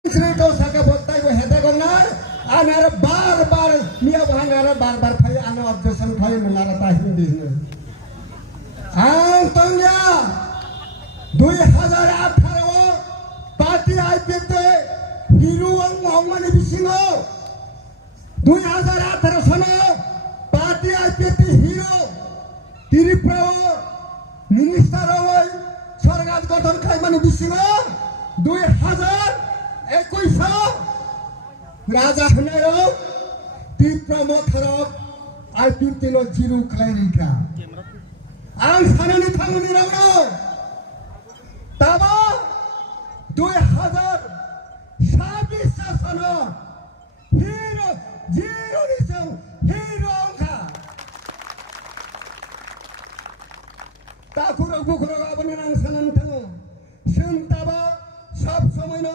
Cerita saka botai gue hete gongnar, anar bar mia bahan bar kaya anu objection kaya mengarah tahin di sini. Antongnya 2018 parti IPP hiruang ngomong di sini. 2018 sana parti IPP hiru diri prawo minister awal sargat gotong kaya mani di sini. 2021 Raja Hanero di promotor IPP lo jiru kaya ang sana ni tangan ni Rauno taba 2026 sana hero jiru ni sang hero ka takurang bukurang apa ni ang sana ni tangan sentaba सब समय न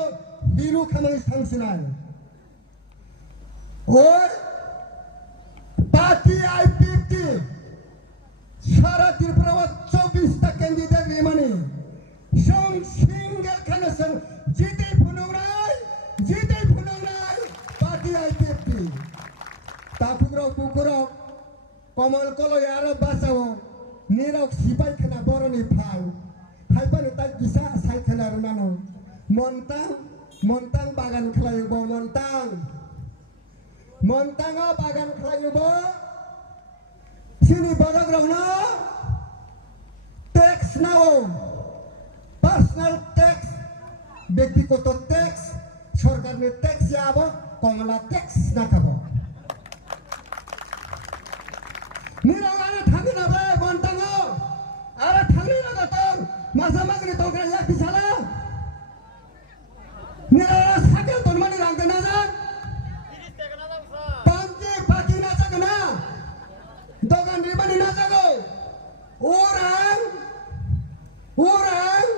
हिरो खाने संसनाय और party IPP सारा त्रिपुरा में 24 टा candidate रेमानी संग single खाने संग जीते फुनौराय पार्टी आईपीपी ताकुग्रो कुकुरो कमल कलो यार बासाओ निरक सिपाई खाना बरनी फाल खाइपा ने ता किसा साइ खाना रमानो montang bagan kelayu montang bagan kelayu sini bagan rona tax now personal tax ব্যক্তিগত tax সরকারের tax যাব কমলা tax না খাবো নিরাগারে থাকি না বে montang আরে থাকি না তো মাসা মাগনি তো করে এক বিশালা Nira sakit tuan mani rang kena kan? Panci pagi nasa kena, dogan di mana nasa kau? Orang,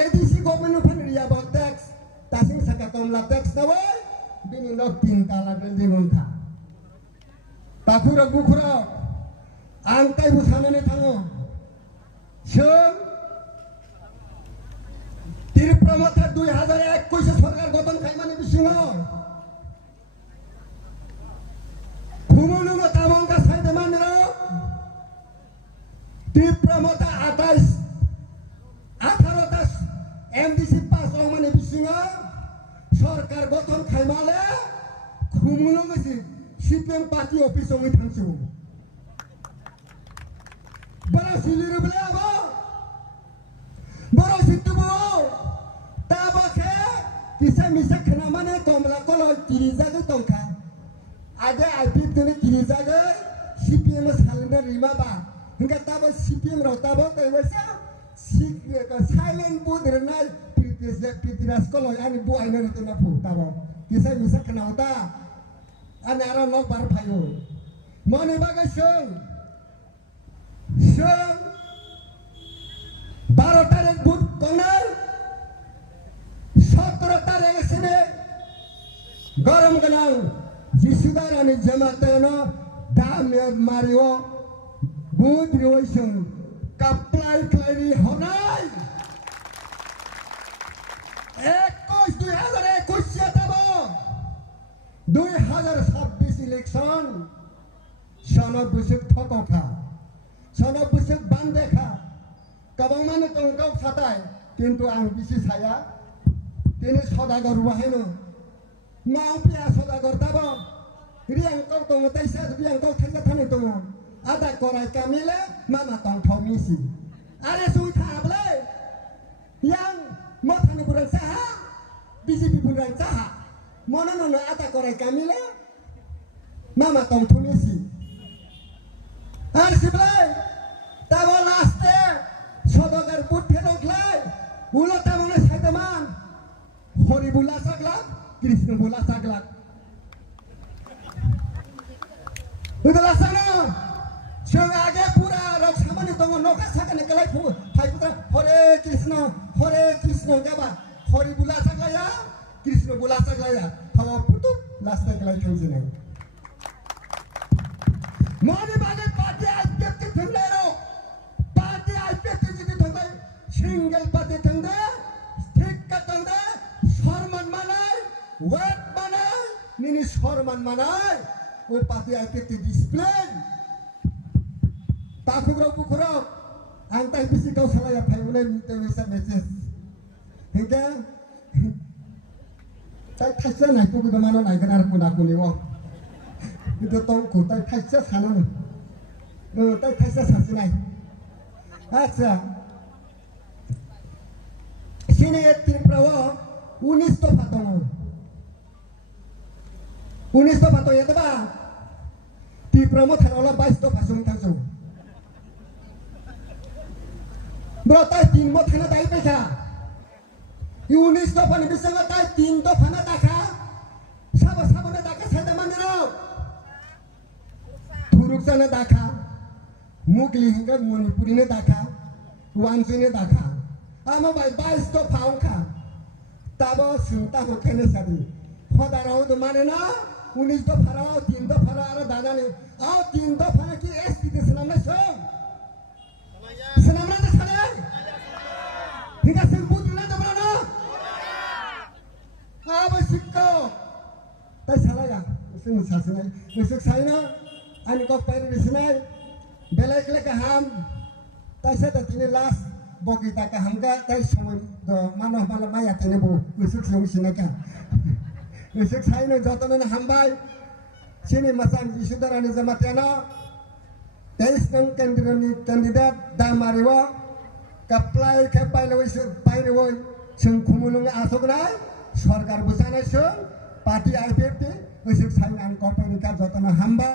edisi government pun dia bawa tax, tasing sakat tomla tax nawa, bini nak pintala beli muka. Takura bukura, angkai busana ni tango, seng. Diri promoter 2021 সরকার গঠন খাইমানি বিসিং খুমুলুঙ্গ তামঙ্কা সাইদে মানর diri promoter 18টা MDC pass হমানি বিসিং সরকার গঠন খাইমালে খুমুলুঙ্গ CPM party office ওই থাংসু বড় সিলির বলে আবা বড় সিটুবো tabakhe kisah misah kena mana tomla kalau kiriza ke tongka ada IPP tu ni kiriza ke CPM salender lima ba hingga tabak CPM rau tabak tu wasa silent bu derna pitiras kalau ani bu aina itu na pu tabak kisah misah kena uta ane ara nok bar payo mana bagai seng 12 tarik but konal 17 tarik sini garam kenal jisuda rani jamatena dam mario bud riwayang kaplai klari honai 2021 siatabo 2026 election sana busuk thokoka sana busuk bandekha kabang mana tongkau satai kintu ang bisi saya ini saudagar wahino mau pia saudagar tabo riang kau tong tai sa riang kau thanga thane tong ada korai kamile mama tong thomisi are sui thable yang mathani buran saha BJP buran saha monono ada korai kamile mama tong thomisi are siblai tabo laste saudagar puthe roklai ulo tamone saiteman hori bula saglak krishna bula saglak udala sana sing age pura rok samane tongo noka sakane kalai phu phai putra hore krishna jaba hori bula saglaya krishna bula saglaya thawa putu lasta kalai thujine mone bage party IPF ke thunero party IPF ke jidi thungai single party thunde thik ka thunde sarman manai wet manai nini sorman manai o pati akiti display takugro bukuro antai bisi kau salah ya payune te bisa message hingga tai thaisa nai tu ko mano nai kana kuna kuniwo itu tongku tai thaisa sanan tai thaisa sasinai acha sini Triprawo 19 দফা দङ 19 দফা তো এতবা Triprawo থানালা 22 দফা song থাকছো ব্রতা 3 মো থানা দাই পেছা 19 দফা नि बिसंग ताई 3 दफा ना दाखा साबने दाखा सादा मानरो थुरुकसाने दाखा मुगली हिंगा मणिपुरी ने दाखा वानसी ने दाखा आमा भाई 22 दफा अंखा ताबो सुनता होखेने सादी फदाराव तो माने ना 19 दफा राव 3 दफा आरो दानाले आव 3 दफा की एसपी के सनामले सनामले साले हिगा सिंह बुदुना दबरानो आबो सिक्को ताई सालाया जों सासनाय गोसो साइना आनि को पाइरे बिसनाय बेलेगले का हाम ताई से दिने लास्ट बगिता का हमगा ताई समय मानो माला माया तेने बो गोसो सोंसिना का गोसो साइनो जतन हामबाय सिनि मसान इसुदारानि जमातेना 23 नং कैंडिडेट दामारिवा काप्लाय के पाइलवै जों खुमुलुंग आसगनाय सरकार बुसानाय जों पार्टी आइपिएफटी गोसो साइन आन कपायनि का जतन हामबा